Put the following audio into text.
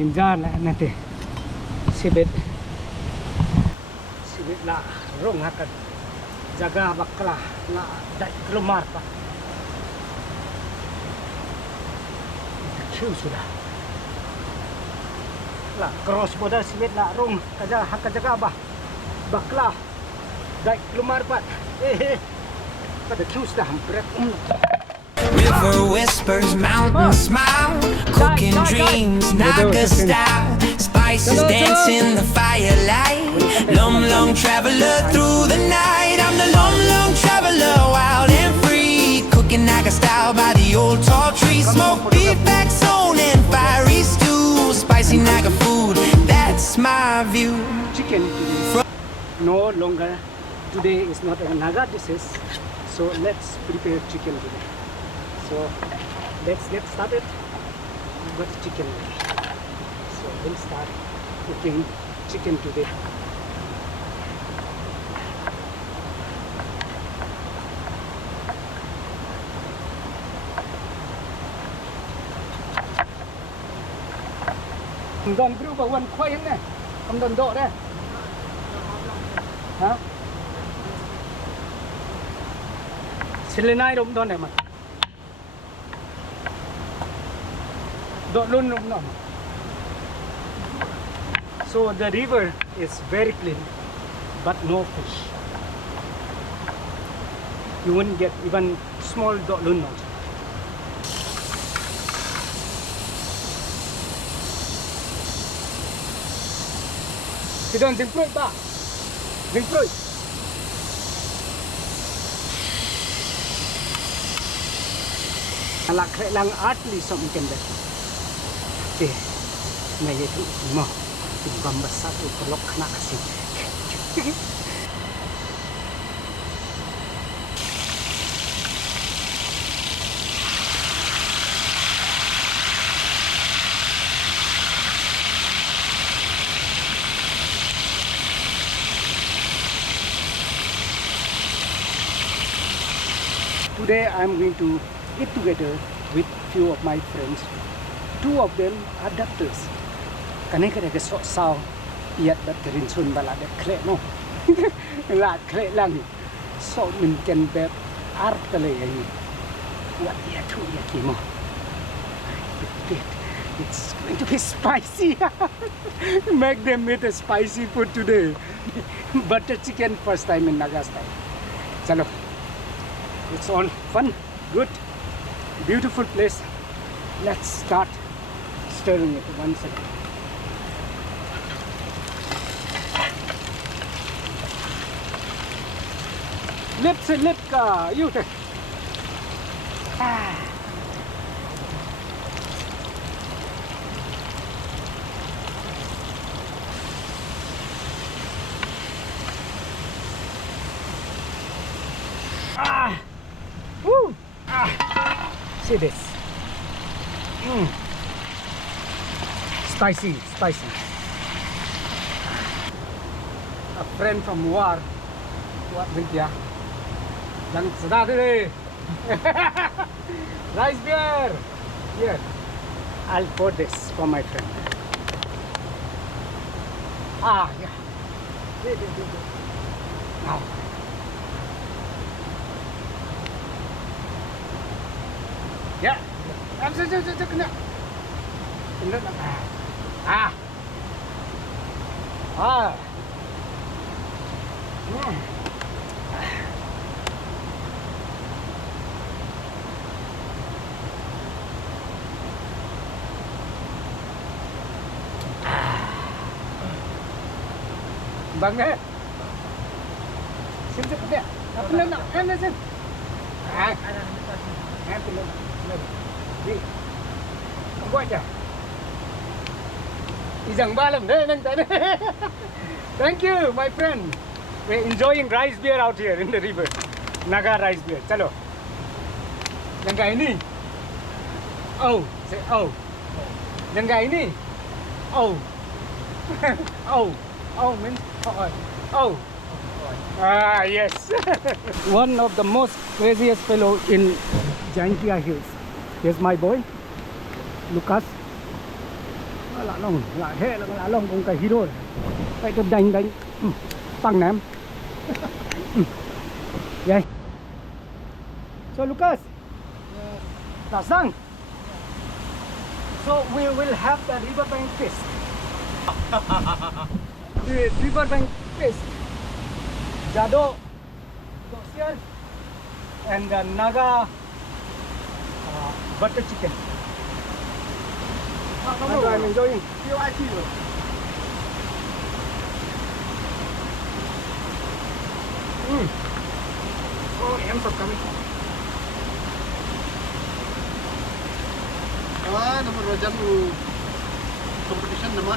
Jinjar nanti sibit lah rong hakat jaga bakla la dai kelumar pak kyu sudah lah cross border sibit lah rong kaja hakat jaga bakla dai kelumar pak pada kyu sudah hampir River whispers, mountains smile, cooking dreams, Naga style. Spices dance in the firelight. Long traveler through the night. I'm the long traveler, wild and free. Cooking Naga style by the old tall tree. Smoke beef, backbone and fiery stew. Spicy Naga food, that's my view. Chicken no longer today is not a Naga dishes, so let's prepare chicken today. So let's get started with chicken. So we'll start cooking chicken today. Don berubah wan kuai ni, don dok dah. Hah? Selenai rom don dah mat. Dok lun rom nom. So the river is very clean, but no fish. You won't get even small dok lun nom. Sidon jemput tak? Jemput. Alak lang atli som ikan dah. Okay, na itu mo. Timbang besar tu pelok kena kasih. Today I am going to eat together with few of my friends. Two of them are doctors. Kanai ke sok sao iat bat kerin sun bala de kle no. La kle lang. So min ken beb art kale ai. What dia tu ya kimo. It's going to be spicy. Make them eat a spicy food today. Butter chicken first time in Naga style. Chalo. It's all fun, good, beautiful place. Let's start stirring it once again. Lip ka, you take. Woo! See this. Spicy. A friend from war. What will ya? Yang sedap ni. Rice beer. Here. I'll pour this for my friend. Yeah. Now. Ya, kena. Bang deh. Sini dia. Apa nak? Sini. Di, buat je. Isang balam deh nang tadi. Thank you, my friend. We're enjoying rice beer out here in the river. Naga rice beer. Chalo. Yang ini. Oh, say oh. Yang ini. Oh. Oh means oh. Yes. One of the most craziest fellow in Giantia Hills. Here's my boy, Lucas. lạ lông lạ hệ là lạ lông ông cái hero này vậy tôi đánh tăng ném vậy so Lucas Tasang so we will have the riverbank feast the riverbank feast Jado Dosian and the Naga butter chicken. I'm enjoying. Oh, em sắp coming. Nomor wajan competition nama.